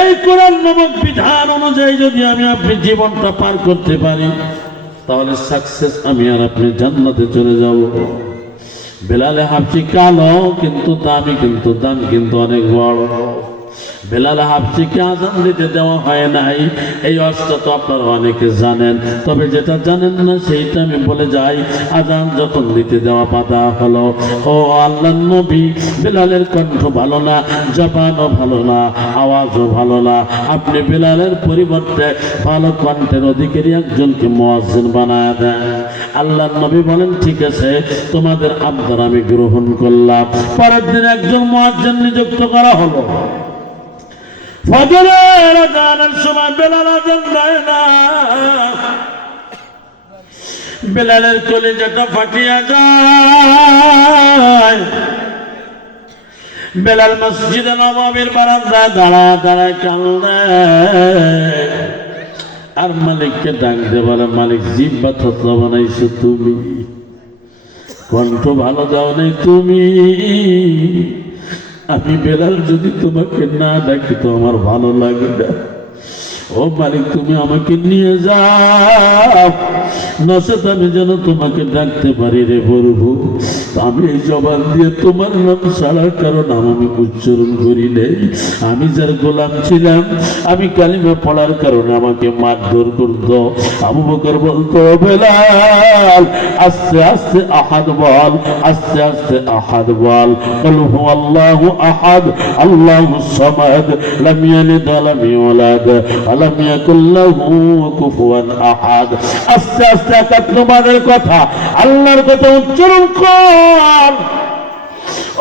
এই কোরআন নামক বিধান অনুযায়ী যদি আমি আপনি জীবনটা পার করতে পারি, তাহলে সাকসেস, আমি আর আপনি জান্নাতে চলে যাব। বেলালে হাবশি কালো কিন্তু দামি, কিন্তু দাম কিন্তু অনেক বড়। বেলাল হাবশিকে আযান দিতে দেওয়া হয় নাই, এই অর্থ তো আপনারা অনেকে জানেন, তবে যেটা জানেন না সেইটা আমি বলে যাই। আযান যখন দিতে দেওয়া বাধা হলো, ও আল্লাহর নবী, বেলালের কণ্ঠ ভালো না, জবানও ভালো না, আওয়াজও ভালো না, আপনি বেলালের পরিবর্তে ভালো কণ্ঠের অধিকারী একজনকে মুয়াজ্জিন বানায় দেন। আল্লাহর নবী বলেন, ঠিক আছে, তোমাদের আবদার আমি গ্রহণ করলাম। পরের দিন একজন মুয়াজ্জিন নিযুক্ত করা হলো। ফজরের আযানের সময় বেলাল আযান দেয় না, বেলালের কলিজাটা ফাটিয়া যায়। বেলাল মসজিদে নববীর বারান্দায় দাঁড়ায় দাঁড়ায় কান্দে আর মালিককে ডাক দিয়ে বলে, মালিক, জিহ্বা থতলা বানাইছো তুমি, কণ্ঠ ভালো দাও নাই তুমি, আমি বেলাল যদি তোমাকে না ডাকি তো আমার ভালো লাগে না। ও মালিক, তুমি আমাকে নিয়ে যাও, নচেত আমি যেন তোমাকে ডাকতে পারি রে প্রভু। আমি এই জবান দিয়ে তোমার নাম ছাড়া কারো নাম আমি উচ্চারণ করি নেই। আমি যার গোলাম ছিলাম, আমি কালিমা পড়ার কারণে আমাকে মারধর করতো। আবু বকর বলতো, বেলাল আস্তে আস্তে আহাদ বল, আস্তে আস্তে আহাদ বল, কুল হুয়াল্লাহু আহাদ আল্লাহুস সামাদ লাম ইয়ালিদ ওয়া লাম ইউলাদ ওয়া লাম ইয়াকুল লাহু কুফুয়ান আহাদ। আস্তে আস্তে তোমাদের কথা, আল্লাহর কথা উচ্চারণ কর।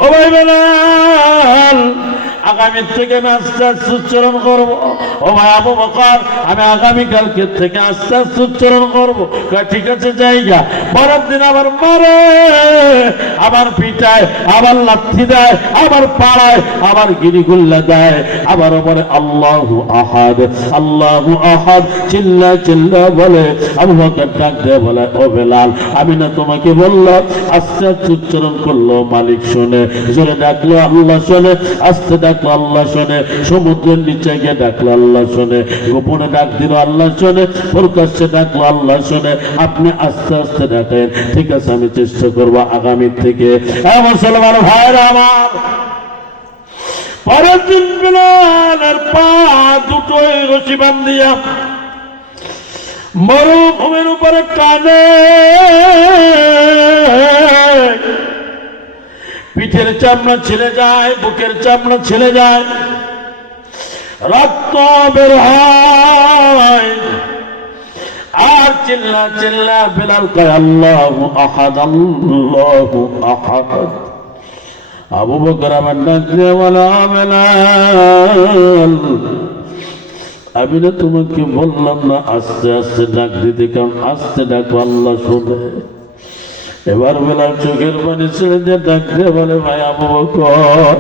ও ভাই বেলাল, আগামীর থেকে আমি আস্তে আস্তে উচ্চারণ করবো। ও ভাই আবু বকর, আমি আগামীকালকে থেকে আস্তে আস্তে উচ্চারণ করবো। ঠিক আছে জায়গা। পরের দিন আবার মারে, আবার পিটায়, আবার লাথি দেয়, আবার পাড়ায়, আবার গিরিগুল্লা দেয়, আবার বলে আল্লাহু আহাদ, আল্লাহু আহাদ, চিল্লা চিল্লা বলে। আবু বকর ডাক দিয়ে বলে, ও বেলাল, আমি না তোমাকে বললাম আস্তে আস্তে উচ্চারণ করলো মালিক শোনে, জোরে ডাকলো আল্লাহ শোনে, আস্তে ডাকলো আল্লাহ শোনে, সমুদ্রের নিচে গিয়ে ডাকলো আল্লাহ শোনে, গোপনে ডাক দিল আল্লাহ শোনে, প্রকাশ্যে ডাকলো আল্লাহ শোনে। আপনি আস্তে আস্তে ডাকেন। ঠিক আছে, আমি চেষ্টা করবো আগামী থেকে। মুসলমান ভাইরা আমার, পরের দিন বেলালের পা দুটোই রশি বান্ধিয়া মরুভূমির উপরে টানে, পিঠের চামড়া ছেড়ে যায়, বুকের চামড়া ছেড়ে যায়, রক্ত বের হয়, আর চিল্লা চিল্লা বেলাল কয় আল্লাহু আহাদ, আল্লাহু আহাদ। আবু বকর আমার ডাক দিয়ে বলে, বেলাল, আমি না তোমাকে বললাম না আস্তে আস্তে ডাক দিতে, কারণ আস্তে ডাকো আল্লাহ শুনে। এবার বেলাল চোখের পানি ছেড়ে দিয়ে ডাক দিয়ে বলে, ভাই আবু বকর,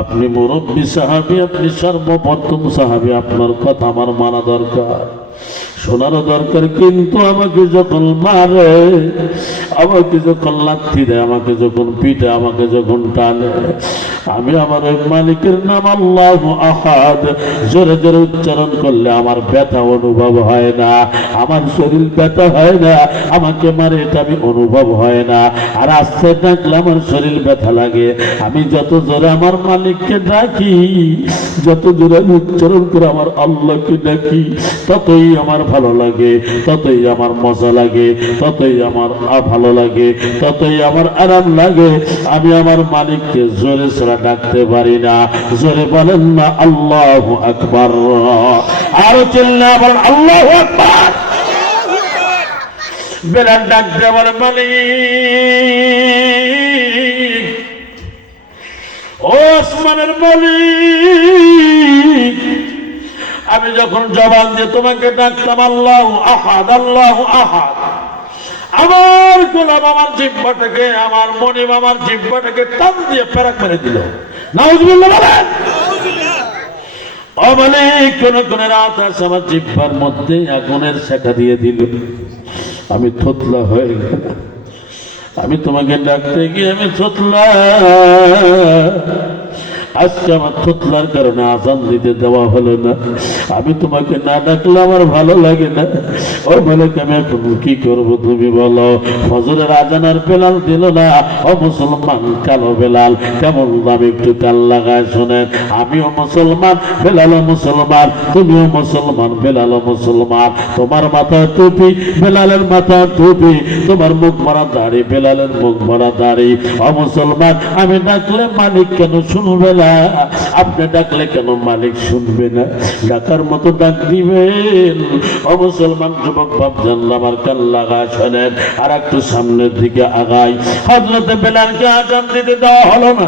আপনি মুরব্বী সাহাবী, আপনি সর্বপ্রথম সাহাবী, আপনার কথা আমার মানা দরকার, শোনারও দরকার। কিন্তু আমাকে যখন মারে, আমাকে যখন লাথি দেয়, আমাকে যখন পিটে, আমাকে যখন টানে, আমি আমার ওই মালিকের নাম আল্লাহু আহাদ জোরে জোরে উচ্চারণ করলে আমার ব্যথা অনুভব হয় না, আমার শরীর ব্যথা হয় না, আমাকে মারে এটা আমি অনুভব হয় না। আর আস্তে ডাকলে আমার শরীর ব্যথা লাগে। আমি যত জোরে আমার মালিককে ডাকি, যত জোরে আমি উচ্চারণ করে আমার আল্লাহকে ডাকি, ততই আমার ভালো লাগে, ততই আমার মজা লাগে, ততই আমার ভালো লাগে, ততই আমার আরাম লাগে। আমি আমার মালিককে জোরে ছাড়া ডাকতে পারি না। জোরে বলেন না আল্লাহু আকবার, আরো চিল্লা বলেন আল্লাহু আকবার। বেলাল ডাক দিয়ে বলে, মালিক, ও আসমানের মালিক, আমি যখন জবান দিয়ে তোমাকে ডাকতাম আল্লাহু আহাদ, আল্লাহু আহাদ, আমার গোলাম আমার জিহ্বাটাকে, আমার মনিব আমার জিহ্বাটাকে টান দিয়ে পেরাক মেরে দিল। নাউজুবিল্লাহ বলেন। ও মালিক, কোন কোন রাত আছে আমার জিহ্বার মধ্যে আগুনের শেখা দিয়ে দিল, আমি থতলা হয়ে গেল। আমি তোমাকে ডাকতে গিয়ে আমি থতলা। আজকে আমার থতলার কারণে আজান দিতে দেওয়া হলো না। আমি তোমাকে না ডাকলে আমার ভালো লাগে না। ও বলে আমি এখন কি করবো তুমি বলো? ফজরের আজান আর বেলাল দিল না। ও মুসলমান কালো বেলাল, কেমন দামি একটু কান লাগায় শোনেন। আমিও মুসলমান, বেলালও মুসলমান, তুমিও মুসলমান, বেলালও মুসলমান। তোমার মাথায় টুপি, বেলালের মাথায় টুপি, তোমার মুখ ভরা দাড়ি, বেলালের মুখ ভরা দাড়ি। ও মুসলমান, আমি ডাকলে মালিক কেন শুনবে না? আপনি ডাকলে কেন মালিক শুনবে না? ডাকার মতো ডাক দিবেন। ও মুসলমান যুবক বাপ জানলাম আর কান লাগায় শোনেন। আর একটু সামনের দিকে আগাই। হযরতে বেলালকে আজান দিতে দেওয়া হলো না।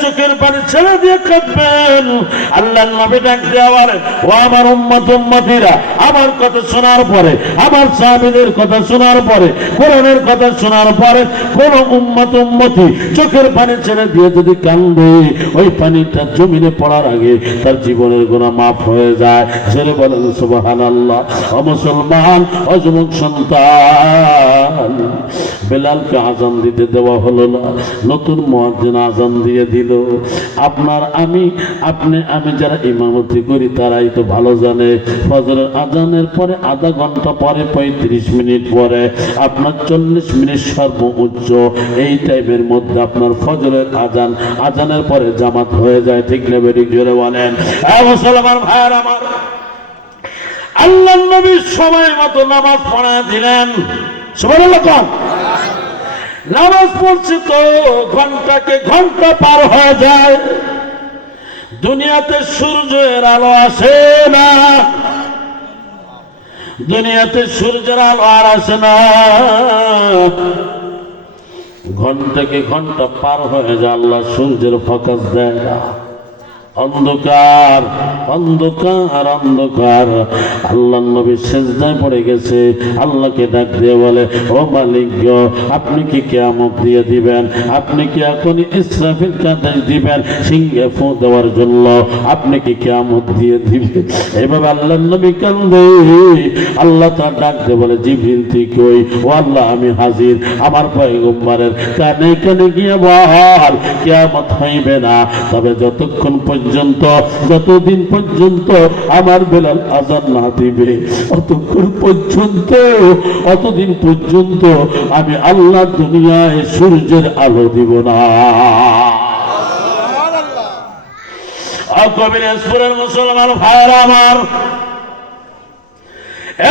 চোখের পানি ছেড়ে দিয়ে কাঁদবেন। আল্লাহর নবী ডাক দিয়ে বলেন, ও আমার উম্মত উম্মতিরা, আমার কথা শোনার পরে, আমার সাহাবীদের কথা শোনার পরে, কোরআনের কথা শোনার পরে কোন উম্মত উম্মতি চোখের পানি ছেড়ে দিয়ে যদি কান্দে, ওই পানিটা জমিনে পড়ার আগে তার জীবনের গুনাহ মাফ হয়ে যায়। সেরে বলেন সুবহানাল্লাহ। ও মুসলমান, ও যুবক সন্তান, বেলালকে আজান দিতে দেওয়া হলো না। নতুন মুয়াজ্জিন আজান দিয়ে দিল। আপনার আমি, আপনি আমি যারা ইমামতি করি তারাই তো ভালো জানে, ফজরের আজানের পরে আধা ঘন্টা পরে, 35 মিনিট পরে, আপনার 40 মিনিট সর্বোচ্চ, এই টাইমের মধ্যে আপনার ফজরের আজান, আজানের পরে জামাত হয়ে যায়। ঠিক না বেরি? জোরে বলেন। মুসলমান ভাইয়ের আমার, আল্লাহর নবী সময় মতো নামাজ পড়া দিলেন। সুবহানাল্লাহ। নামাজ পড়ছি তো ঘন্টাকে ঘন্টা পার হয়ে যায়, দুনিয়াতে সূর্যের আলো আসে না, দুনিয়াতে সূর্যের আলো আর আসে না। ঘন্টাকে ঘন্টা পার হয়ে যায়, আল্লাহ সূর্যের ফোকাস দেয় না। অন্ধকার অন্ধকার অন্ধকার। আল্লাহ নবী সেজদায় পড়ে গেছে, আল্লাহকে ডাক দিয়ে বলে, ও মালিক গো, আপনি কি কিয়ামত দিয়ে দিবেন? আপনি কি এখন ইসরাফিলকে আদেশ দিবেন সিংহে ফু দেওয়ার জন্য? আপনি কি কিয়ামত দিয়ে দিবেন? এভাবে আল্লাহ নবী কান্দে। আল্লাহ তার ডাক দিয়ে বলে, জিবরিল তুই কই? ও আল্লাহ আমি হাজির। আমার পয়গম্বরের কানে কানে গিয়ে বল, কিয়ামত হইবে না, তবে যতক্ষণ পর্যন্ত, যতদিন পর্যন্ত আমার বেলাল আযান না দিবে, অতক্ষণ পর্যন্ত, অতদিন পর্যন্ত আমি আল্লাহ দুনিয়ায় সূর্যের আলো দিব না। কবিরাজপুরের মুসলমান ভাইরা আমার,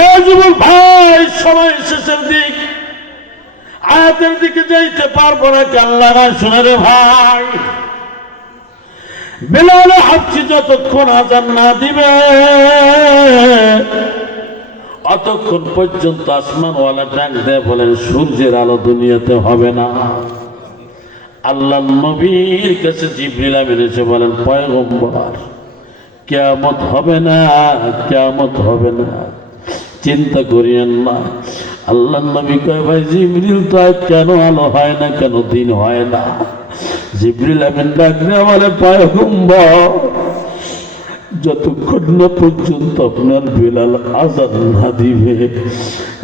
এই যুবক ভাই, সময় শেষের দিক, আয়াতের দিকে যাইতে পারবো না, কান লাগায় শুনে রে ভাই। বেলাল হাফসি যতক্ষণ আযান না দিবে অতক্ষণ পর্যন্ত আসমানওয়ালা ডাক দেয় বলেন, সূর্যের আলো দুনিয়াতে হবে না। আল্লাহ নবীর কাছে জিবরিল আমিন এসে বলেন, পয়গম্বর কিয়ামত হবে না, কিয়ামত হবে না, চিন্তা করিয়েন না। আল্লাহ নবী কয়, ভাই জিবরিল তো কেন আলো হয় না, কেন দিন হয় না? জিবরিল আমিন ডাক দিয়ে বলে, পয়গম্বর যতক্ষণ না পর্যন্ত আপনার বেলাল আযান না দিবে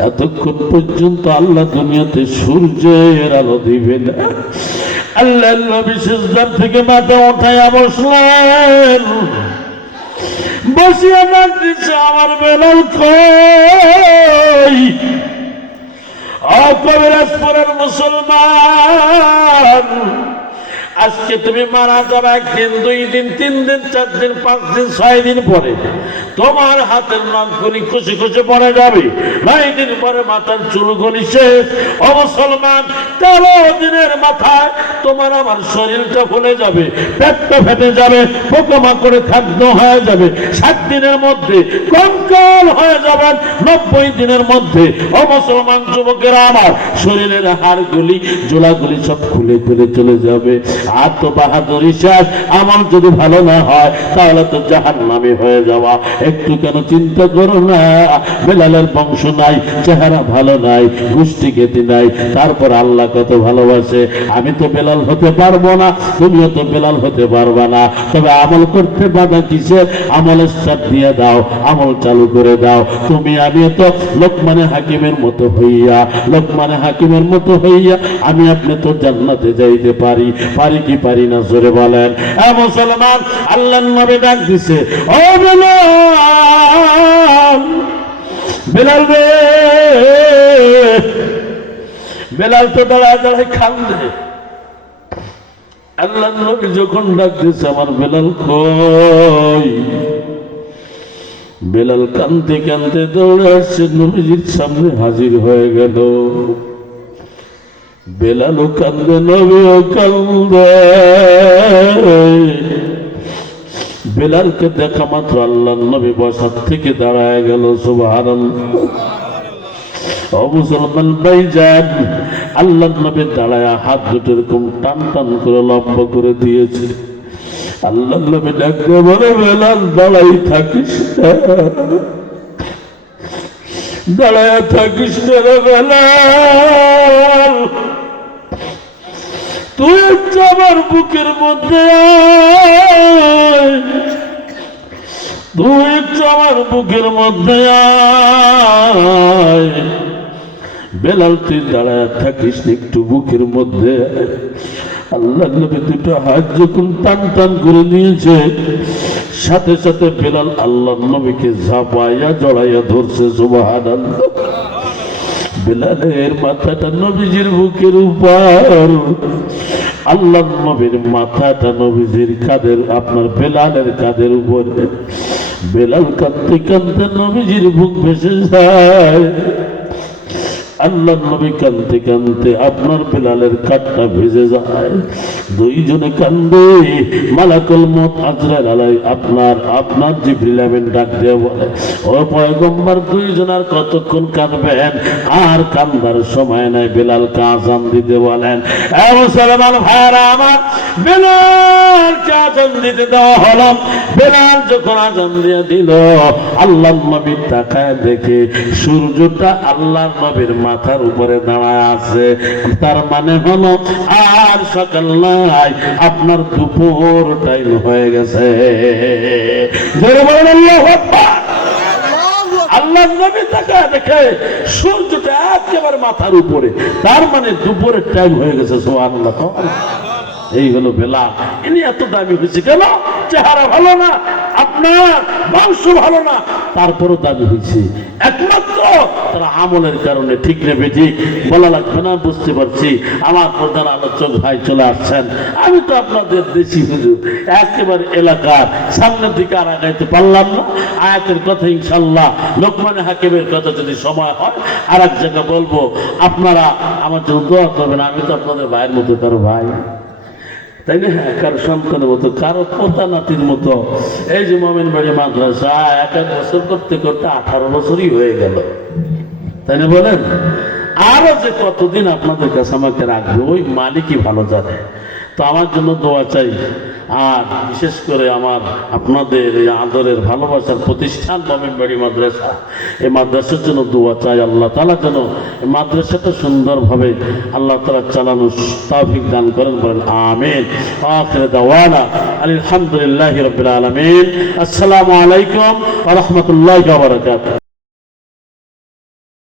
এতক্ষণ পর্যন্ত আল্লাহ দুনিয়াতে সূর্যের আলো দিবে না। আল্লাহ নবী সিজদা থেকে মাথা উঠাইয়া বসলেন, বসিয়া ডাক দিচ্ছে, আমার বেলাল কই? কবিরাজপুরের মুসলমান, আজকে তুমি মারা যাবে, একদিন, 2 দিন, 3 দিন, 4 দিন, 5 দিন, 6 দিন পরে তোমার হাতের নখগুলি খুশি খুশি পড়ে যাবে। 9 দিন পরে মাথার চুলগুলি শেষ। ও মুসলমান, 13 দিনের মাথায় তোমার আমার শরীরটা ফুলে যাবে, পেটটা ফেটে যাবে, পোকামাকড়ে খাদ্য হয়ে যাবে। 7 দিনের মধ্যে কঙ্কাল হয়ে যাবেন। 90 দিনের মধ্যে ও মুসলমান যুবকেরা আমার, শরীরের হাড়গুলি, জোড়াগুলি সব খুলে খুলে চলে যাবে। আর তো বাহাদুরি শেষ। আমার যদি ভালো না হয় তাহলে তো জাহান্নামী হয়ে যাওয়া। একটু কেন চিন্তা করো না, বেলালের বংশ নাই, চেহারা ভালো নাই, গোষ্ঠী খ্যাতি নাই, তারপর আল্লাহ কত ভালোবাসে। আমি তো বেলাল হতে পারবো না, তুমিও তো বেলাল হতে পারবা না, তবে আমল করতে বাধা কিসের? আমলের স্টার্ট দিয়ে দাও, আমল চালু করে দাও। তুমি আমি তো লোকমানে হাকিমের মতো হইয়া, লোকমানে হাকিমের মতো হইয়া আমি আপনি তো জান্নাতে যাইতে পারি, পারি কি পারি না? জোরে বলেন। মুসলমান, আল্লাহর নবী ডাক দিছে, ও বেলাল, বেলাল রে। বেলাল তো দাঁড়ায় দাঁড়ায় কান্দে। আল্লাহর নবী যখন ডাক দিছে, আমার বেলাল কই? বেলাল কান্দতে কান্দতে দৌড়ে আসছে, নবীজির সামনে হাজির হয়ে গেল। বেলালও কান্দে, নবীও কান্দে। বেলালকে দেখা মাত্র আল্লাহর নবী বসার থেকে দাঁড়ায় গেল। সুবহানাল্লাহ। ও মুসলমান ভাইজান, আল্লাহর নবী দাঁড়ায় হাত দুটো এরকম টান টান করে লম্বা করে দিয়েছে। আল্লাহর নবী ডাকতে বলে, বেলাল দাঁড়াই থাকিস না, দাঁড়ায় থাকিস না রে বেলাল, তুই একটু আমার বুকের মধ্যে আয়, তুই একটু আমার বুকের মধ্যে আয়। বেলাল তুই দাঁড়ায় থাকিস না, একটু বুকের মধ্যে আয়। আল্লাহ নবী দুটো হাত যখন টান টান করে নিয়েছে, সাথে সাথে বেলাল আল্লাহ নবীকে ঝাঁপাইয়া জড়াইয়া ধরছে। সুবহানাল্লাহ। বেলালের মাথাটা নবীজির বুকের উপর, আল্লাহ নবীর মাথাটা নবীজির কাঁধের, আপনার বেলালের কাঁধের উপরে। বেলাল কাঁদতে কাঁদতে নবীজির বুক ভেসে যায়। আল্লাহ নবী কাঁদতে কাঁদতে আপনার বিলালের কাঠটা ভিজে যায়, দুইজনে কান্দে। মালাকুল মউত আজরাইল আপনার জিবরিল আমিন ডাক দিয়ে বলে, ও পয়গম্বর, দুইজনার কতক্ষণ কাঁদবেন? আর কান্দার সময় নাই, বিলালকে আযান দিতে বলেন। এ মুসলমান ভাইরা আমার, বিলালকে আযান দিতে দেওয়া হলো। বিলাল যখন আযান দিয়ে দিল, আল্লাহর নবী তাকায় দেখে সূর্যটা আল্লাহর নবীর মাথার উপরে দাঁড়ায় আছে। তার মানে হলো আর সকাল নাই, আপনার দুপুর টাইম হয়ে গেছে। আল্লাহ নবী তাকায় দেখে সূর্যটা একেবারে মাথার উপরে, তার মানে দুপুরের টাইম হয়ে গেছে। সুবহানাল্লাহ। এই হলো বেলাল। ইনি এত দামি হয়েছে কেন? চেহারা ভালো না, আপনার বংশ ভালো না, তারপরও দামি হয়েছে একমাত্র তারা আমলের কারণে। ঠিক নেবে ঠিক বলা লাগবে না, বুঝতে পারছি। আমার প্রধান আলোচক ভাই চলে আসছেন। আমি তো আপনাদের দেশি হুজুর, একেবারে এলাকার সামনের দিকে আর আগাইতে পারলাম না। আয়াতের কথা ইনশাল্লাহ, লোকমানে হাকিমের কথা যদি সময় হয় আর এক জায়গায় বলবো। আপনারা আমার জন্য দোয়া করবেন। আমি তো আপনাদের ভাইয়ের মতো কারো ভাই, তাই না? কারো সন্তানের মতো, কারো পোতা নাতির মতো। এই যে মোমিন বাড়ি মাদ্রাসা 1 বছর করতে করতে 18 বছরই হয়ে গেল, তাই না বলেন? আরো যে কতদিন আপনাদের কাছে আমাকে রাখবে ওই মালিকই ভালো জানে। তো আমার জন্য দোয়া চাই। আর বিশেষ করে আপনাদের এই আদরের ভালোবাসার প্রতিষ্ঠান মোমিন বাড়ি মাদ্রাসা, এই মাদ্রাসার জন্য দোয়া চাই। আল্লাহ তাআলা যেন এই মাদ্রাসাটা সুন্দরভাবে আল্লাহ তাআলা চালানোর তৌফিক দান করেন, বলেন আমিন। আখির দাওয়ানা আলহামদুলিল্লাহি রাব্বিল আলামিন। আসসালামু আলাইকুম ওয়া রাহমাতুল্লাহি ওয়া বারাকাতুহু।